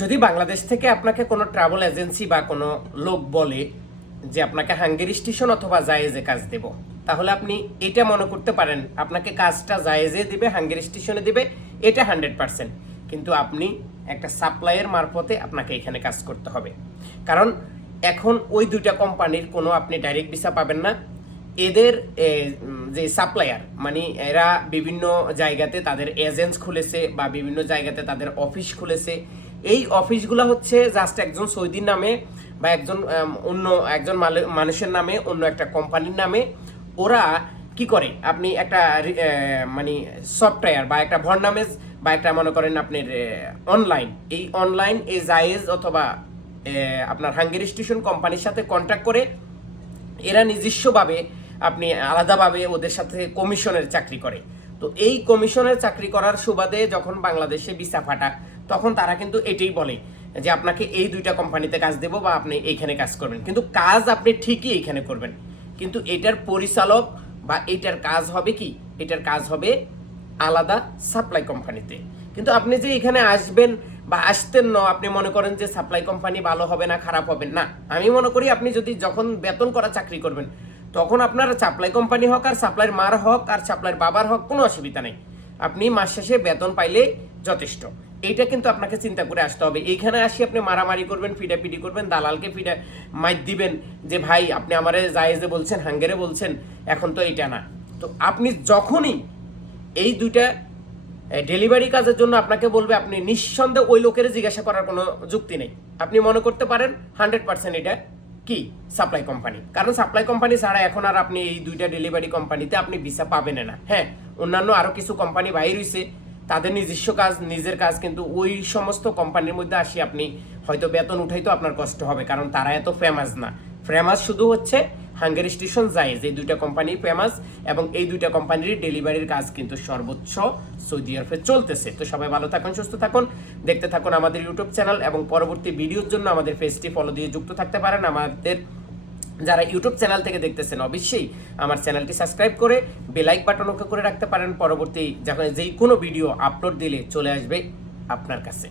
যদি বাংলাদেশ থেকে আপনাকে কোনো ট্রাভেল এজেন্সি বা কোনো লোক বলে যে আপনাকে হাঙ্গেরি স্টেশন অথবা জায়েজে কাজ দেব, তাহলে আপনি এটা মনে করতে পারেন, আপনাকে কাজটা জায়েজে দিবে, হাঙ্গেরি স্টেশনে দিবে, এটা হান্ড্রেড পার্সেন্ট কিন্তু আপনি একটা সাপ্লাইয়ের মারফতে আপনাকে এখানে কাজ করতে হবে। কারণ এখন ওই দুইটা কোম্পানির কোনো আপনি ডাইরেক্ট ভিসা পাবেন না। এদের যে সাপ্লায়ার মানে এরা বিভিন্ন জায়গাতে তাদের এজেন্টস খুলেছে বা বিভিন্ন জায়গাতে তাদের অফিস খুলেছে। এই অফিসগুলো হচ্ছে জাস্ট একজন সৌদির নামে বা একজন অন্য একজন মানুষের নামে, অন্য একটা কোম্পানির নামে ওরা কি করে? আপনি একটা মানে সফটওয়্যার বা একটা ভর্নামেজ বা একটা মনে করেন আপনার অনলাইন এই অনলাইন এ জায়েজ অথবা আপনার হাঙ্গেরি স্টেশন কোম্পানির সাথে কন্ট্যাক্ট করে এরা নিজস্বভাবে আপনি আলাদাভাবে ওদের সাথে কমিশনের চাকরি করে। তো এই কমিশনের চাকরি করার সুবাদে যখন বাংলাদেশে ভিসা ফাটা, তখন তারা কিন্তু এটাই বলে যে আপনাকে এই দুইটা কোম্পানিতে কাজ দেবো বা আপনি এইখানে কাজ করবেন। কিন্তু কাজ আপনি ঠিকই এইখানে করবেন। কিন্তু এটার পরিচালক বা এটার কাজ হবে কি? এটার কাজ হবে আলাদা সাপ্লাই কোম্পানিতে। কিন্তু আপনি যে এখানে আসবেন বা আসতেন না, আপনি মনে করেন যে সাপ্লাই কোম্পানি ভালো হবে না, খারাপ হবে না। আমি মনে করি আপনি যদি যখন বেতন করা চাকরি করবেন তখন আপনার সাপ্লাই কোম্পানি হোক আর সাপ্লাইয়ের মার হোক আর সাপ্লাইয়ের বাবার হোক, কোনো অসুবিধা নেই। আপনি মাস শেষে বেতন পাইলে যথেষ্ট। এইটা কিন্তু আপনাকে চিন্তা করে আসতে হবে। এইখানে আসি আপনি মারামারি করবেন পিডাপিডি করবেন, দালালকে পিডা মাইর দিবেন যে, ভাই, আপনি আমারে জায়েজে বলছেন, হাঙ্গেরে বলছেন, এখন তো এইটা না। তো আপনি যখনই এই দুইটা ডেলিভারি কাজের জন্য আপনাকে বলবে, আপনি নিঃসন্দেহে ওই লোকের জিজ্ঞাসা করার কোনো যুক্তি নেই। আপনি মনে করতে পারেন হান্ড্রেড পার্সেন্ট এটা কি সাপ্লাই কোম্পানি কারণ সাপ্লাই কোম্পানি ছাড়া এখন আর আপনি এই দুইটা ডেলিভারি কোম্পানিতে আপনি ভিসা পাবেন না। হ্যাঁ অন্যান্য আরও কিছু কোম্পানি বাইর হয়েছে তাদের নিজস্ব কাজ, নিজের কাজ, কিন্তু ওই সমস্ত কোম্পানির মধ্যে আসি আপনি, হয়তো বেতন উঠাই তো আপনার কষ্ট হবে, কারণ তারা এত ফেমাস না। ফেমাস শুধু হচ্ছে হাঙ্গেরি স্টেশন, জায়েজ, এই দুইটা কোম্পানি ফেমাস এবং এই দুইটা কোম্পানির ডেলিভারির কাজ কিন্তু সর্বোচ্চ সৌদি আরবে চলতেছে। তো সবাই ভালো থাকুন, সুস্থ থাকুন, দেখতে থাকুন আমাদের ইউটিউব চ্যানেল এবং পরবর্তী ভিডিওর জন্য আমাদের পেজটি ফলো দিয়ে যুক্ত থাকতে পারেন। আমাদের যারা ইউটিউব চ্যানেল থেকে দেখতেছেন, অবশ্যই আমার চ্যানেলটি সাবস্ক্রাইব করে বেলাইক বাটন ওকে করে রাখতে পারেন। পরবর্তী যখন যেই কোনো ভিডিও আপলোড দিলে চলে আসবে আপনার কাছে।